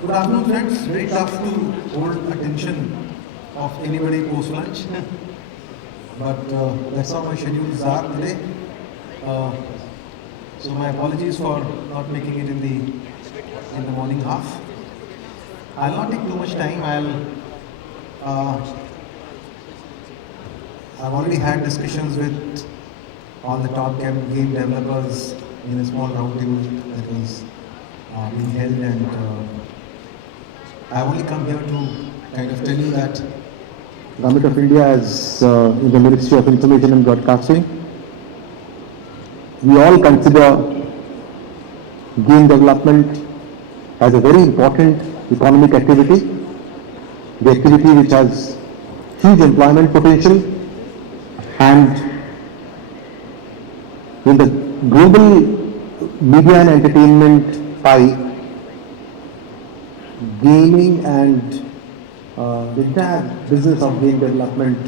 Good afternoon, friends. Very tough to hold attention of anybody post lunch, but that's how my schedules are today. Uh, so my apologies for not making it in the morning half. I'll not take too much time. Uh, I've already had discussions with all the top game developers in a small roundtable that was being held, and I've only come here to kind of tell you that Government of India is in the Ministry of Information and Broadcasting. We all consider game development as a very important economic activity, the activity which has huge employment potential, and in the global media and entertainment pie, gaming and the entire business of game development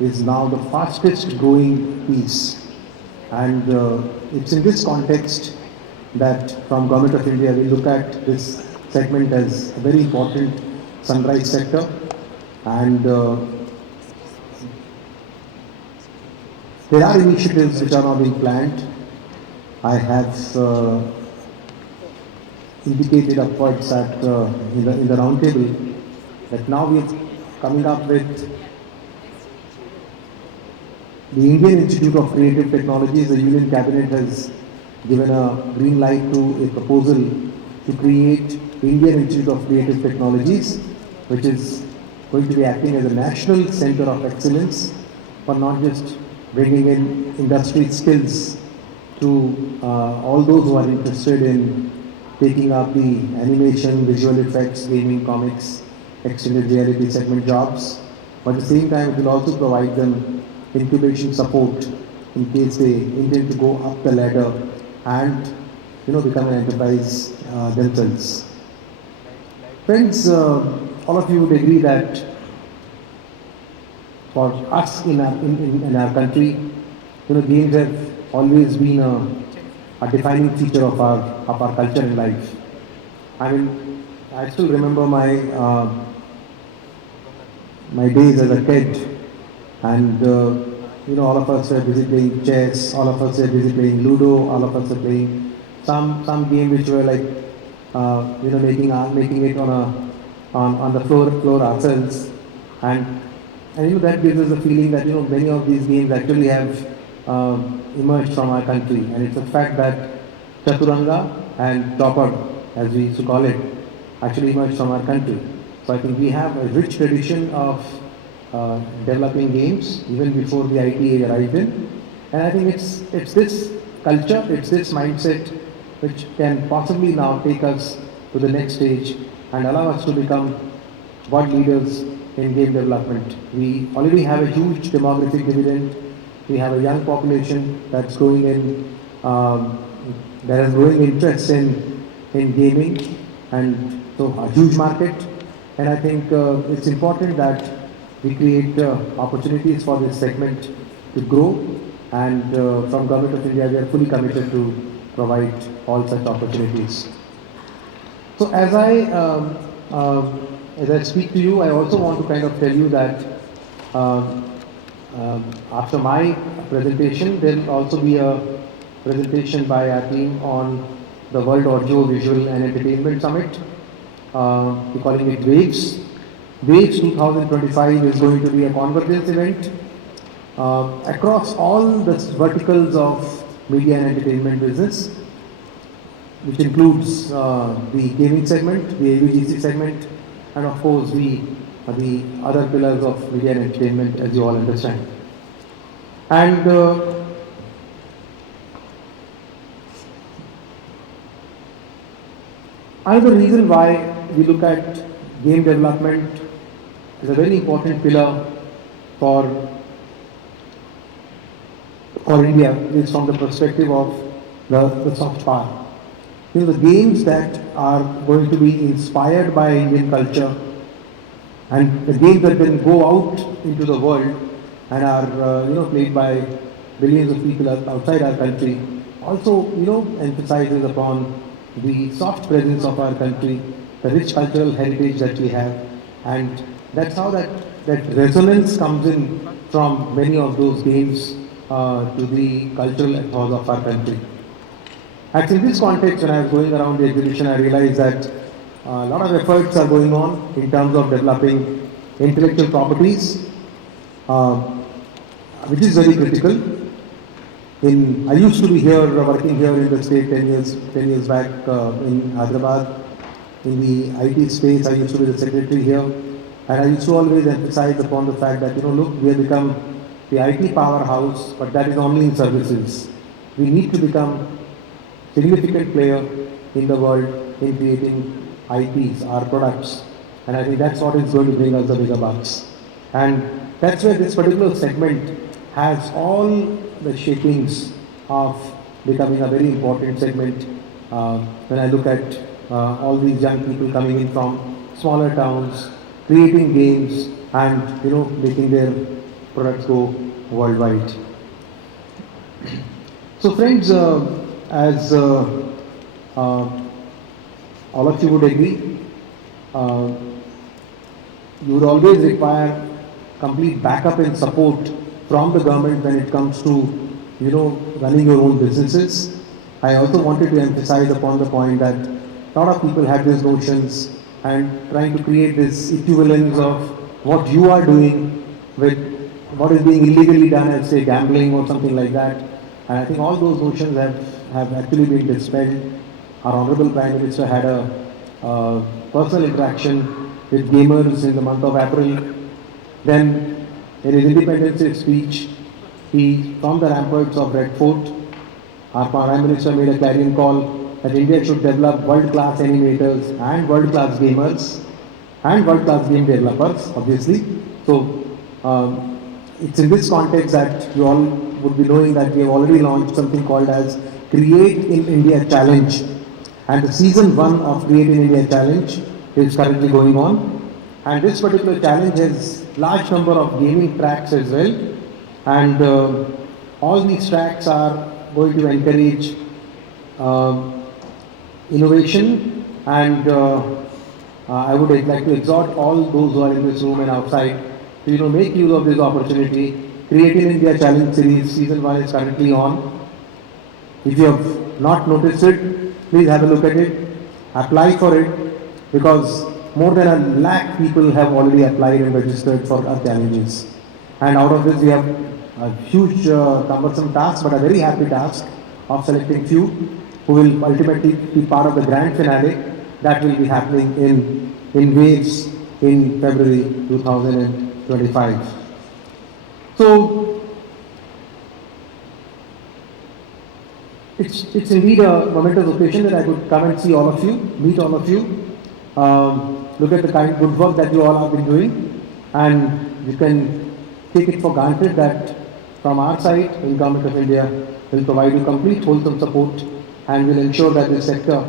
is now the fastest growing piece, and it's in this context that from Government of India we look at this segment as a very important sunrise sector, and there are initiatives which are now being planned. I have indicated upwards at in the roundtable that now we are coming up with the Indian Institute of Creative Technologies. The Union Cabinet has given a green light to a proposal to create Indian Institute of Creative Technologies, which is going to be acting as a national center of excellence for not just bringing in industry skills to all those who are interested in taking up the animation, visual effects, gaming, comics, extended reality segment jobs, but at the same time it will also provide them incubation support in case they intend to go up the ladder and become an enterprise themselves. Friends, all of you would agree that for us in our country, games have always been a defining feature of our culture and life. I mean, I still remember my days as a kid, and all of us were busy playing chess, all of us were busy playing Ludo, all of us were playing some game which were like making it on the floor ourselves, and that gives us the feeling that many of these games actually have emerged from our country, and it's a fact that Chaturanga and Topper, as we used to call it, actually emerged from our country. So I think we have a rich tradition of developing games even before the IT age arrived in, and I think it's this culture, it's this mindset which can possibly now take us to the next stage and allow us to become world leaders in game development. We already have a huge demographic dividend. We have a young population that's growing in, there is growing interest in gaming, and so a huge market. And I think it's important that we create opportunities for this segment to grow, and from Government of India we are fully committed to provide all such opportunities. So as I speak to you, I also want to kind of tell you that after my presentation, there will also be a presentation by our team on the World Audio, Visual and Entertainment Summit. We're calling it WAVES. WAVES 2025 is going to be a convergence event across all the verticals of media and entertainment business, which includes the gaming segment, the IGDC segment, and of course the other pillars of media and entertainment, as you all understand. And another reason why we look at game development as a very important pillar for India is from the perspective of the soft power. The games that are going to be inspired by Indian culture, and the games that then go out into the world and are played by billions of people outside our country, also emphasizes upon the soft presence of our country, the rich cultural heritage that we have, and that's how that resonance comes in from many of those games to the cultural ethos of our country. And in this context, when I was going around the exhibition, I realized that a lot of efforts are going on in terms of developing intellectual properties, uh, which is very critical. I used to be here, working here in the state 10 years back in Hyderabad. In the IT space, I used to be the secretary here. And I used to always emphasize upon the fact that, look, we have become the IT powerhouse, but that is only in services. We need to become significant player in the world in creating IPs, our products. And I think that's what is going to bring us the bigger bucks. And that's where this particular segment has all the shapings of becoming a very important segment. When I look at all these young people coming in from smaller towns, creating games and making their products go worldwide. So friends, as all of you would agree, you would always require complete backup and support from the government when it comes to running your own businesses. I also wanted to emphasize upon the point that a lot of people have these notions and trying to create this equivalence of what you are doing with what is being illegally done as say gambling or something like that. And I think all those notions have actually been dispelled. Our Honorable Prime Minister had a personal interaction with gamers in the month of April. Then in his Independence Day speech, he, from the ramparts of Red Fort, our Prime Minister made a clarion call that India should develop world-class animators and world-class gamers and world-class game developers, obviously. So it's in this context that you all would be knowing that we have already launched something called as Create in India Challenge. And the season 1 of Create in India Challenge is currently going on. And this particular challenge has large number of gaming tracks as well. And all these tracks are going to encourage innovation, and I would like to exhort all those who are in this room and outside to make use of this opportunity. Create in India Challenge Series Season 1 is currently on. If you have not noticed it, please have a look at it, apply for it, because more than 1 lakh people have already applied and registered for our challenges. And out of this we have a huge cumbersome task, but a very happy task of selecting few who will ultimately be part of the grand finale that will be happening in waves in February 2025. So it's indeed a momentous occasion that I could come and see all of you, meet all of you, look at the kind of good work that you all have been doing, and you can take it for granted that from our side, in Government of India, will provide you complete wholesome support and will ensure that this sector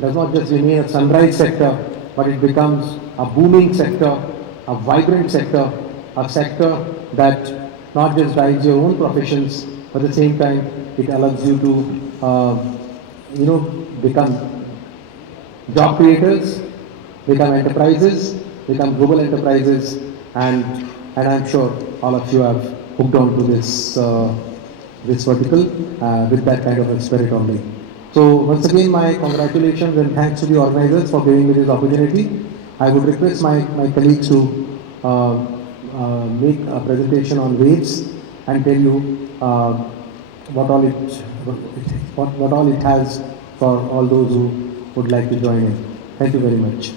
does not just remain a sunrise sector, but it becomes a booming sector, a vibrant sector, a sector that not just drives your own professions, but at the same time it allows you to become job creators, become enterprises, become global enterprises, and I'm sure all of you have hooked on to this vertical with that kind of a spirit only. So once again, my congratulations and thanks to the organizers for giving me this opportunity. I would request my colleagues to make a presentation on waves and tell you what all it has for all those who would like to join in. Thank you very much.